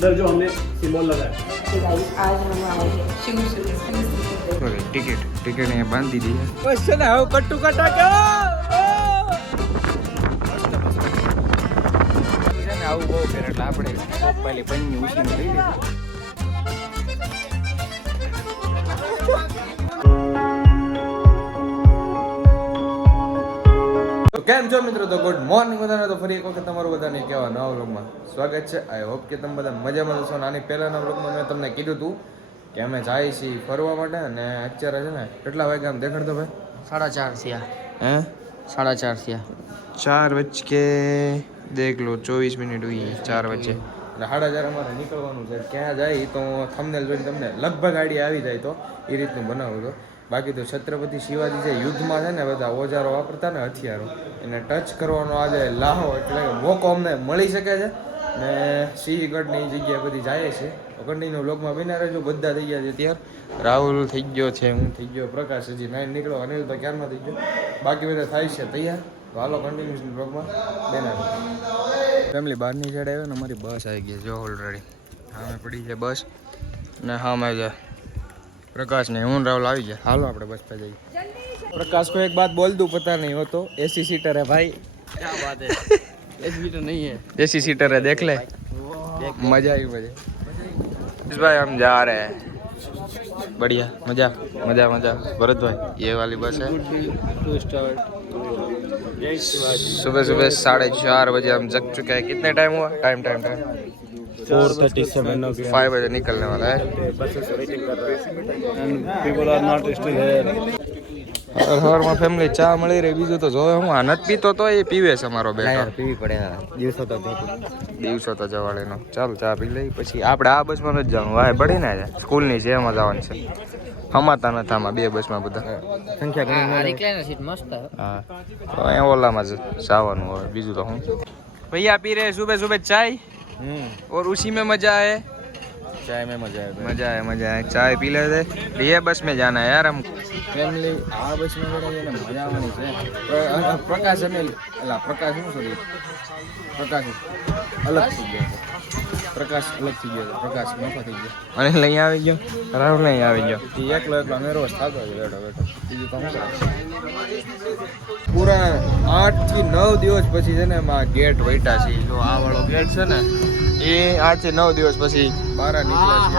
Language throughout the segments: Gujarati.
अंदर जो हमने सिंबल लगाया आज हम आए हैं शिव टिकट ने बांध दी है क्वेश्चन है कट्टू कटा क्या આવું બહુ ફેર એટલે આપણે પહેલી પન્ની ઉછીને લઈ લીધી. કેમ છો મિત્રો? તો ગુડ મોર્નિંગ બધાને. તો ફરી એક વખત તમારું બધાને કહેવા નવા વ્લોગમાં સ્વાગત છે. આઈ હોપ કે તમે બધા મજામાં હશો. આની પહેલાના વ્લોગમાં મેં તમને કીધું હતું કે અમે જાય છીએ ફરવા માટે, અને અત્યારે છે ને કેટલા વાગ્યા આમ દેખાડતો ભાઈ? 4:30 થયા. હે 4:30 થયા. 4 बज के देख लो 24 मिनट हुई है 4 बजे. એટલે 4:30 અમારે નીકળવાનું છે. ક્યાં જાય તો થંબનેલ જોઈને તમને લગભગ આઈડિયા આવી જાય તો એ રીતનું બનાવું તો. બાકી તો છત્રપતિ શિવાજી જે યુદ્ધમાં છે ને બધા ઓજારો વાપરતા ને હથિયારો, એને ટચ કરવાનો આજે લાહો એટલે મોકો અમને મળી શકે છે. ને સિંહગઢની જગ્યાએ બધી જાય છે. કન્ટિન્યુ વ્લોગમાં બન્યા રહેજો. બધા થઈ ગયા છે ત્યાર. રાહુલ થઈ ગયો છે, હું થઈ ગયો, પ્રકાશ હજી નાઈન નીકળો, અનિલ તો ક્યારમાં થઈ ગયો. બાકી બધા થાય છે તૈયાર. તો હાલો કન્ટિન્યુઅસલી બ્લોગમાં બેના ફેમિલી. બહારની સાઈડ આવ્યો ને અમારી બસ આવી ગઈ જો ઓલરેડી. હા પડી છે બસ ને હા મેં છે प्रकाश ने हूँ राहुल आ गया. हालो આપણે बस पे जाइए. प्रकाश को एक बात बोल दूं, पता नहीं हो तो एसी सीटर है भाई. क्या बात है? एसी सीटर नहीं है, एसी सीटर है, देख ले. मजा ही मजा. इस भाई हम जा रहे हैं. बढ़िया मजा मजा मजा. भरत भाई ये वाली बस है. To start. सुबह सुबह 4:30 बजे हम जग चुके हैं. कितने टाइम हुआ? टाइम 4:37 5 बजे निकलने वाला है. people are not still here. સવારમાં ફેમિલી ચા મળી રહી. બીજું તો જોવે હું આ નથી પીતો તો એ પીવે છે અમારો બેટો. પીવી પડે દિવસો તો જવાળીનો. ચાલ ચા પી લઈ પછી આપણે આ બસમાં નથી જવાનું. વાય પડી ને સ્કૂલની છે એમાં જવાનું છે. હમાતા નથી આમાં બે બસમાં બધા સંખ્યા ઘણી રિક્લાઇનર સીટ મસ્ત है. હા તો એ ઓલામાં જ જવાનું હવે. બીજું તો હું भैया पी रहे सुबह सुबह चाय और उसी में मजा है. चाय में मजा है. मजा है. चाय पी लेते. ये बस में जाना है यार हम ફેમિલી. આ બસ માં બેઠા છે ને મજા આવવાની છે. प्रकाश अनिल प्रकाश શું સોરી પ્રકાશ અલગ થઈ ગયો. પ્રકાશ અલગ થઈ ગયો. પ્રકાશ નફો થઈ ગયો. અનિલ અહીં આવી ગયો. રાહુલ અહીં આવી ગયો. એકલો મેરો થતો છે બેઠો બીજું તો શું પૂરા 8 થી 9 દિવસ પછી છે ને એમાં ગેટ વૈટા છે. જો આ વાળો ગેટ છે ને એ 8 થી 9 દિવસ પછી બહાર નીકળ્યા છે.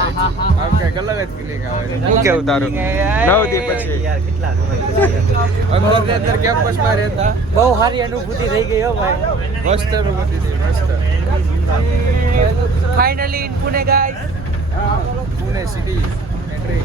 આમ કઈક અલગ જ ફિલિંગ આવે છે. શું કેવું તારું? 9 દિવસ પછી યાર કેટલા અંદર કેમ્પસમાં રહેતા બહુ સારી અનુભૂતિ થઈ ગઈ હો ભાઈ. મસ્ત અનુભૂતિ થઈ. મસ્ત. Finally in Pune guys. Pune city entry.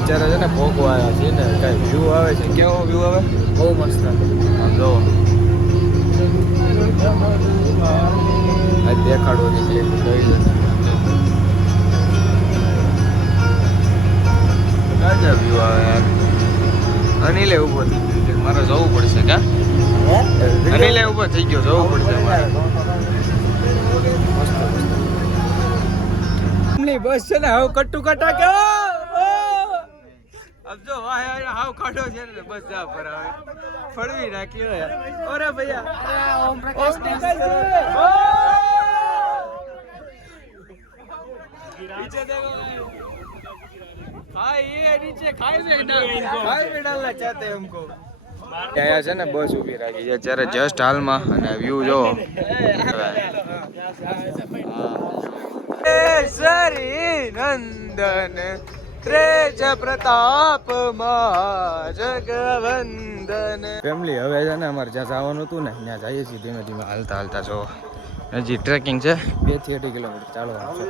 અત્યારે છે ને ભોગો આવ્યા છે ને કઈ વ્યૂ આવે છે. કેવો વ્યૂ આવે? બહુ મસ્ત. આમ જો આ દેખાડો નીકળે જોઈ લે. ગાજા વ્યૂ આવે યાર. અનિલે ઉભો થઈ ગયો છે. મારે જવું પડશે કા? અનિલે ઉભો થઈ ગયો. જવું પડશે મારે. બસ છે ને હવે કટ્ટુ કટા કે अब जो हाव खाड़ो છે ને બસ જા પર આવે ફળવી નાખ્યો યાર. ઓરે ભૈયા ઓમ પ્રકાશ नीचे देखो. खाई ये नीचे खाई में डालना चाहते हैं हमको. અહીંયા છે ને બસ ઊભી રાખી છે અત્યારે જસ્ટ હાલમાં. અને વ્યૂ જો સરી નંદન ત્રેજ પ્રતાપ માં જગવંદન. ફેમિલી હવે છે ને અમારે જ્યાં જવાનું હતું ને ત્યાં જઈએ છીએ ધીમે ધીમે હાલતા હાલતા. જો હજી ટ્રેકિંગ છે 2 થી 8 કિલોમીટર ચાલવાનું છે.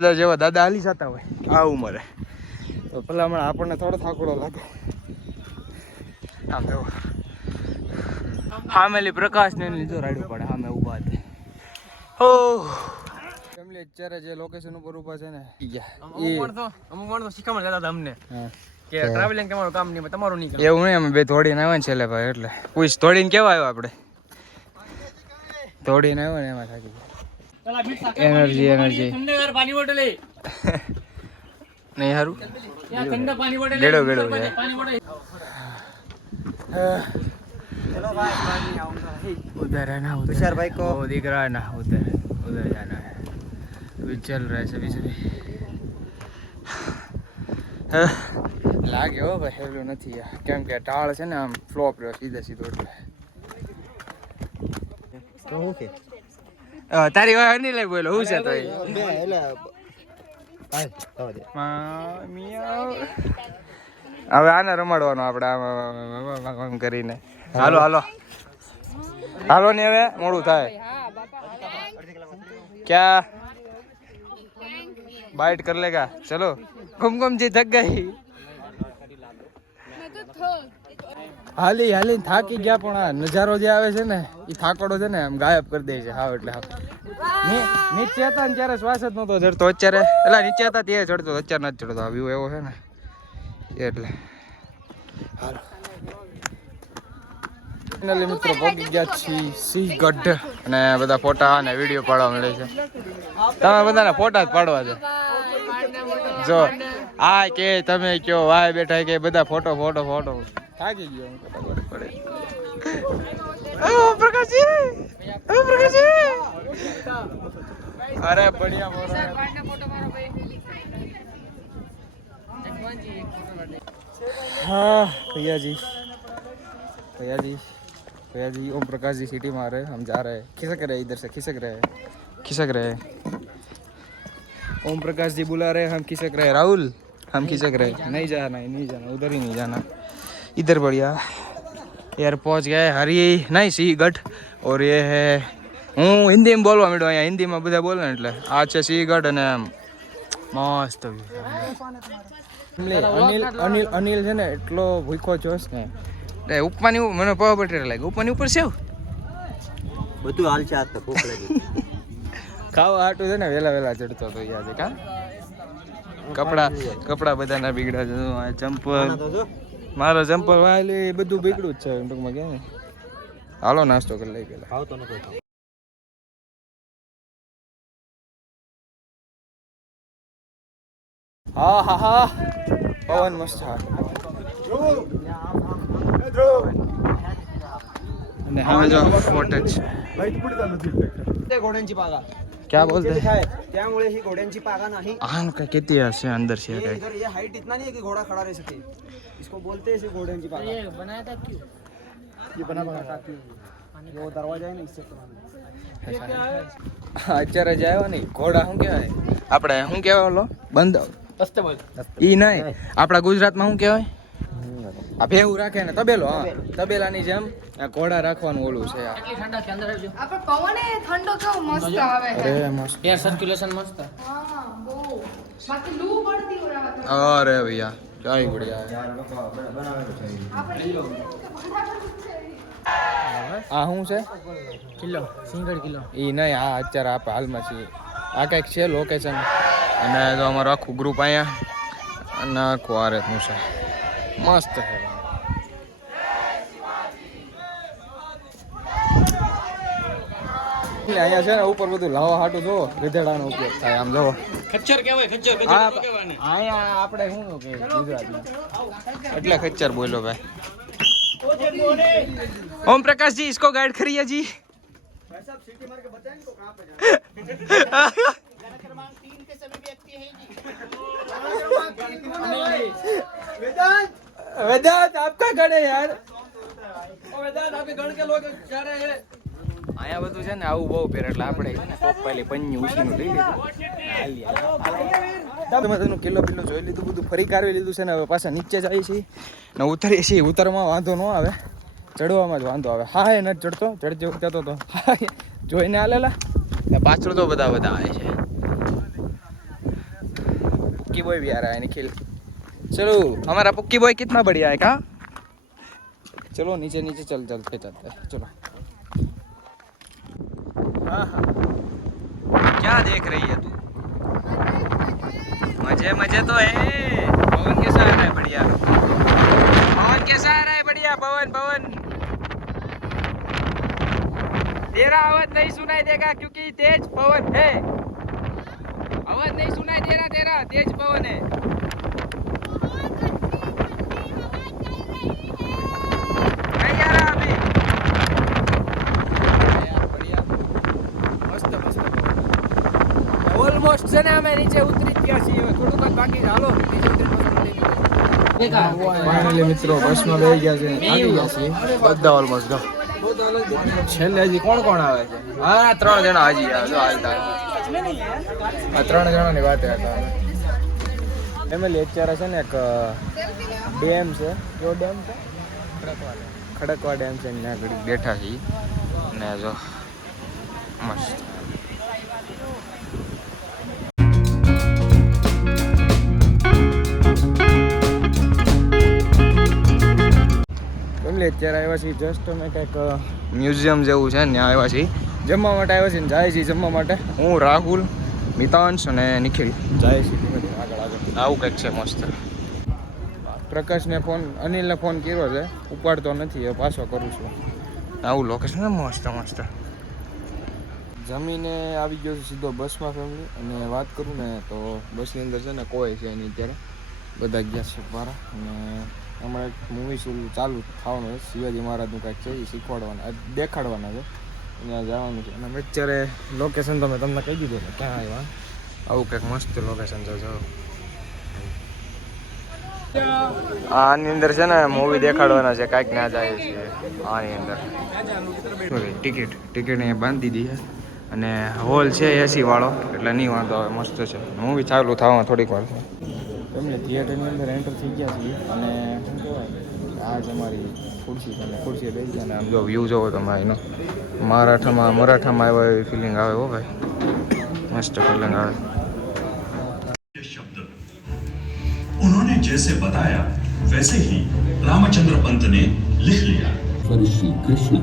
જેવા દાદા હાલી જતા હોય આ ઉંમરે તો પેલા હમણાં આપણને થોડો થાકડો લાગે. આમ જો ફેમિલી પ્રકાશ ને લીધો રાડ્યું પડે સામે ઊભા છે. હો ફેમિલી અત્યારે જે લોકેશન ઉપર ઊભા છે ને અમુક માણસો શીખવા જતા હતા અમને કે ટ્રાવેલિંગ તમારું કામ નહીં તમારું નહીં એવું નહીં અમે બે દોડીને આવ્યા ને છેલ્લે ભાઈ એટલે પૂછ દોડીને કેવા આવ્યો આપણે દોડીને આવ્યો ને એમાં થાકી એનર્જી ઠંડા પાણી બોટલ નહીં સારું ઠંડા પાણી બોટલ ગેડો ગેડો પાણી બોટલ उधर है ना तुषार भाई को वो दिख रहा है ना उधर उधर जाना है अभी चल रहा है सभी लागे हो भाई हेवલું નથી કેમ કે ટાળ છે ને આમ ફ્લોપ રહ્યો સીધે સીધો એટલે તો ઓકે તારી વાત નહીં લઈ બોલો હું છે તો હવે આને રમાડવાનો આપણે આમ કરીને હાલો હાલો હાલો ને હવે મોડું થાય क्या बाइट कर लेगा चलो कुमकुम जी थक गई હાલી હાલી થાકી ગયા પણ આ નજારો જે આવે છે ને એ થાકડો છે ને આમ ગાયબ કરી દે છે હાવ એટલે હાવ નીચે હતા ને ત્યારે શ્વાસ જ નહોતો ચડતો અત્યારે એટલે નીચે હતા તે ચડતો અત્યારે નથી ચડતો આ વ્યૂ એવો છે ને એટલે હાલો ફાઇનલી મિત્રો પહોંચી ગયા છીએ સિંહગઢ અને બધા ફોટા અને વિડીયો પાડવા મળે છે તમે બધાના ફોટા જ પાડવા છે જો આ કે તમે કયો વાય બેઠા કે બધા ફોટો ફોટો ફોટો થાકી ગયો હું પડે પ્રકાશજી અરે બઢિયા બોરા हाँ भैया जी ओम प्रकाश जी सिटी में आ रहे हैं हम जा रहे हैं खिसक रहे हैं इधर से खिसक रहे हैं ओम प्रकाश जी बुला रहे हैं हम खिसक रहे हैं राहुल हम खिसक रहे हैं नहीं जाना उधर ही नहीं जाना इधर बढ़िया यार पहुंच गए हरी नहीं सिंहगढ़ और ये है હું હિન્દીમાં બોલવા માંડ્યો અહીંયા હિન્દીમાં બધા બોલે ને એટલે આ છે સિંહગઢ અને આમ મસ્ત અનિલ છે ને એટલો ભૂખો જોશ ને એટલે ઉપમાની મને પાવ બટેર લાગે ઉપમાની ઉપર સેવ બધું હાલ છે આ તો ભૂખ લાગી ખાવા હાટું છે ને વેલા ચડતો તો યાદ કા કપડા બધાના બગડ્યા છે આ ચંપલ મારો ચંપલ વાલી બધું બગડ્યું જ છે ટૂંકમાં કે ને હાલો નાસ્તો કરી લઈ પેલા ખાવ તો નથી હા હા હા પવન મસ્ત અને હા જો ફોટેજ घोड्यांची पागा क्या बोलते हैं त्यामुळे ही घोड्यांची पागा नहीं आन का किती से अंदर से है इधर ये हाइट इतना नहीं है कि घोड़ा खड़ा रह सके इसको बोलते हैं इसे घोड्यांची पागा ये बनाया था क्यों ये बना ताकि वो दरवाजा है ना इससे અત્યારે જ આવ્યો ને ઘોડા શું કહેવાય આપણે શું કહેવાય ઓલો બંધ ઈ નહીં આપણા ગુજરાતમાં શું કહેવાય આ ભેહું રાખે ને તબેલો હા તબેલાની જેમ ઘોડા રાખવાનું ઓલું છે આ આપણે પવન એ ઠંડો કેવો મસ્ત આવે છે અરે મસ્ત એર સર્ક્યુલેશન મસ્ત હા બહુ બાકી લૂ પડતી ઓરાવા અરે ભૈયા ચાય બઢિયા આ શું છે કિલો સિંગડ કિલો એ નહીં આ અત્યારે આપણે હાલમાં છીએ આ કંઈક છે લોકેશન અને તો અમારું આખું ગ્રુપ અહીંયા અને આખું આ રીતનું છે મસ્ત છે અહીંયા છે ને ઉપર બધું લાવા હાટું જો ગધેડાનો ઉપયોગ થાય આમ જો ખચ્ચર કહેવાય ખચ્ચર અહીંયા આપણે શું કે ગુજરાતમાં એટલે ખચ્ચર બોલો ભાઈ ओम प्रकाश जी इसको गाइड करिए जी वेदांत आपका गढ़ है यार वेदांत आपके गढ़ के लोग जा रहे हैं આયા બધું છે ને આવું બહુ પેર એટલે આપણે છે ને પેલી પન્ની ઉછીનું લઈ લીધું તમે તેનું કિલો જોઈ લીધું બધું ફરી કાઢવી લીધું છે ને હવે પાછા નીચે જાય છે ને ઉતરીએ છીએ ઉતરમાં વાંધો ન આવે ચડવામાં જ વાંધો આવે હા એ નથી ચડતો ચડજો ઉતરતો તો હા જોઈને હાલેલા પાછળ તો બધા આવે છે पुक्की बॉय भी आ रहा है निखिल। चलो हमारा पुक्की बॉय कितना बढ़िया है कहाँ। चलो नीचे नीचे चलते हैं चलो। हाँ हाँ क्या देख रही है तू। मजे तो है। पवन कैसा आ रहा है बढ़िया। पवन कैसा आ रहा है बढ़िया। पवन तेरा आवाज नहीं सुनाई देगा क्योंकि तेज पवन है। आवाज नहीं सुनाई दे रहा तेरा तेज पवन है। नहीं आ रहा अभी। बढ़िया मस्त ऑलमोस्ट છે ને અમે નીચે ઉતરી ગયા છીએ થોડુંક જ બાકી છે હાલો નીચે ઉતરી ફાઇનલી મિત્રો બસમાં બેસી ગયા છે આવી ગયા છીએ બધા ઓલમોસ્ટ જો છેલ્લે હજી કોણ આવે છે હા 3 જણા હજી આવે જો હાલતા આ 3 જણાની વાત હતા ફેમિલી અત્યારે છે ને એક ડેમ છે કયો ડેમ છે ખડકવા ડેમ છે ત્યાં ઘડી બેઠા છીએ ને જો મસ્ત અત્યારે આવ્યા છીએ જસ્ટ અમે કંઈક મ્યુઝિયમ જેવું છે ત્યાં આવ્યા છીએ જમવા માટે આવ્યા છીએ જાય છીએ જમવા માટે હું રાહુલ મિતાંશ અને નિખિલ જાય છીએ આગળ આવું કંઈક છે મસ્ત પ્રકાશને ફોન અનિલને ફોન કર્યો છે ઉપાડતો નથી હવે પાછો કરું છું આવું લોકેશન મસ્ત જમીને આવી ગયો છે સીધો બસમાં ફેમિલી અને વાત કરું ને તો બસની અંદર છે ને કોઈ છે એની અત્યારે બધા ગયા છે મારા અને હમણાં એક મૂવી ચાલુ થવાનું છે શિવાજી મહારાજનું કાંઈક છે એ શીખવાડવાના દેખાડવાના છે ત્યાં જવાનું છે અને અત્યારે લોકેશન તો મેં તમને કહી દીધું કે ક્યાં આવ્યા આવું કંઈક મસ્ત લોકેશન છે જો આની અંદર છે ને મૂવી દેખાડવાના છે કાંઈક ના જાય છે આની અંદર ટિકિટ અહીંયા બાંધી દીધી છે અને હોલ છે એસી વાળો એટલે નહીં વાંધો આવે મસ્ત છે મૂવી ચાલુ થવામાં થોડીક વાર છે તમને થિયેટરની અંદર એન્ટર થઈ ગયા છીએ અને શું કહેવાય આ જ અમારી ખુરશી છે અને ખુરશી બેસી ગયા અને આમ જો વ્યૂ જોવો તમે એનો મરાઠામાં આવ્યો એવી ફિલિંગ આવે હો ભાઈ મસ્ત ફિલિંગ આવે उन्होंने जैसे बताया वैसे ही रामचंद्र पंत ने लिख लिया। श्री कृष्ण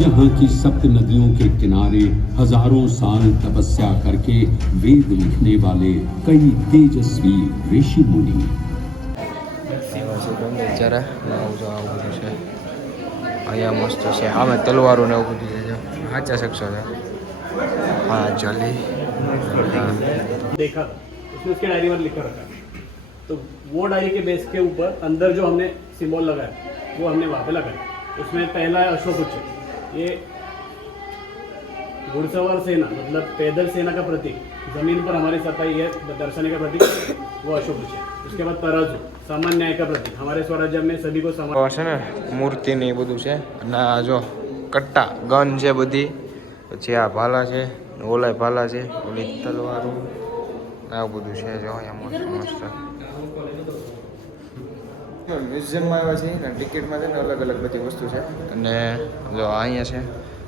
यहाँ की सप्त नदियों के किनारे हजारों साल तपस्या करके वेद लिखने वाले कई तेजस्वी ऋषि मुनि અહીંયા મસ્ત છે આમે તલવારો ને એવું બધું છે સાચા શકશો છે હા જલી देखा उसने उसके डायरी पर लिखा रखा तो वो डायरी के बेस के ऊपर अंदर जो हमने सिंबल लगाया वो हमने वहाँ पे लगाया उसमें पहला है अशोक उच्च ये घुड़सवार सेना मतलब पैदल सेना का प्रतीक जमीन पर हमारी सफाई है दर्शाने का प्रतीक वो अशोक उच्च है उसके बाद तराजू सामान्य न्याय का प्रतीक हमारे स्वराज्य में सभी को समान છે ને મૂર્તિ ને એ બધું છે અને આ જો કટ્ટા ગન છે બધી પછી આ ભાલા છે ઓલાય ભાલા છે ઓલી તલવારો આવું બધું છે જો અહીંયા મસ્ત મ્યુઝિયમમાં આવ્યા છે ને ટિકિટમાં છે ને અલગ અલગ બધી વસ્તુ છે અને જો અહીંયા છે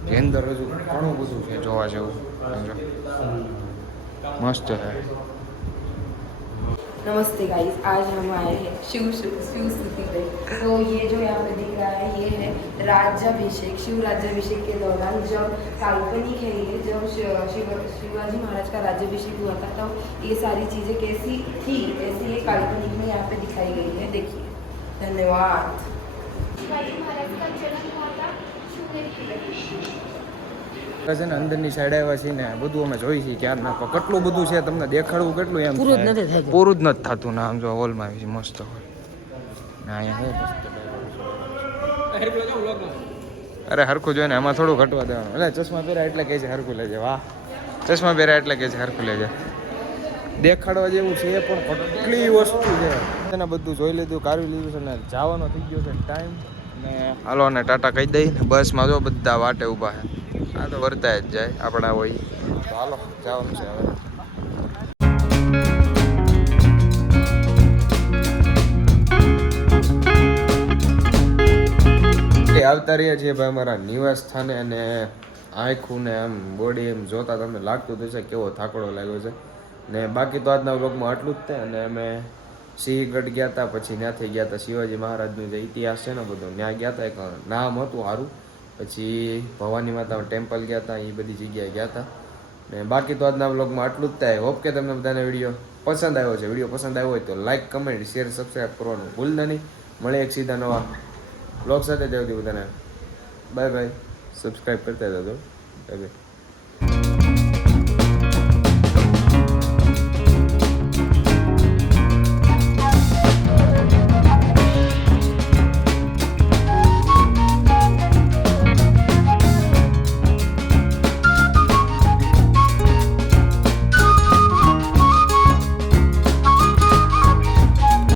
જે અંદર હજુ ઘણું બધું છે જોવા જેવું જો મસ્ત છે नमस्ते गाइस आज हम आए हैं शिव स्तुति पे तो ये जो यहाँ पे दिख रहा है ये है राज्याभिषेक शिव राज्याभिषेक के दौरान जब काल्पनिक है ये जब शिवाजी महाराज का राज्याभिषेक हुआ था तो ये सारी चीज़ें कैसी थी ऐसी ये काल्पनिक में यहाँ पे दिखाई गई है देखिए धन्यवाद शिवाजी महाराज का जन्म हुआ था शुगर છે ને અંદરની સાઈડ આવ્યા છીએ ને બધું અમે જોઈ છીએ ક્યાં ના કેટલું બધું છે તમને દેખાડવું કેટલું એમ પૂરું જ નથી થતું ને આમ જો હોલમાં આવી મસ્ત હોય ને અહીંયા અરે હરખું જોઈને એમાં થોડું ઘટવા દેવાનું એટલે ચશ્મા પહેર્યા એટલે કહે છે હરખું લેજે વાહ ચશ્મા પહેર્યા એટલે કહે છે હરખું લેજે દેખાડવા જેવું છે પણ કેટલી વસ્તુ છે એને બધું જોઈ લીધું કાઢી લીધું છે ને જવાનો થઈ ગયો છે ટાઈમ ને હાલો ને ટાટા કહી દઈ બસમાં જો બધા વાટે ઊભા છે આ તો વર્તાય જ જાય આપણા હોય તો હાલો જવાનું છે હવે આવતા રહ્યા છીએ ભાઈ અમારા નિવાસ સ્થાને અને આંખું ને આમ બોડી એમ જોતા તમને લાગતું થશે કેવો થાકડો લાગ્યો છે ને બાકી તો આજના વ્લોગમાં આટલું જ છે. અને અમે સિંહગઢ ગયા હતા, પછી ત્યાંથી ગયા હતા શિવાજી મહારાજનો જે ઇતિહાસ છે ને બધું, ત્યાં ગયા હતા. એક નામ હતું સારું. પછી ભવાની માતા ટેમ્પલ ગયા હતા, એ બધી જગ્યાએ ગયા હતા. ને બાકી તો આજના વ્લોગમાં આટલું જ થાય. હોપ કે તમને બધાને વિડીયો પસંદ આવ્યો છે. વિડીયો પસંદ આવ્યો હોય તો લાઇક, કમેન્ટ, શેર, સબસ્ક્રાઈબ કરવાનું ભૂલતા નહીં. મળે એક સીધા નવા વ્લોગ સાથે. ત્યાં સુધી બધાને બાય બાય. સબસ્ક્રાઈબ કરતા જજો. Bye bye.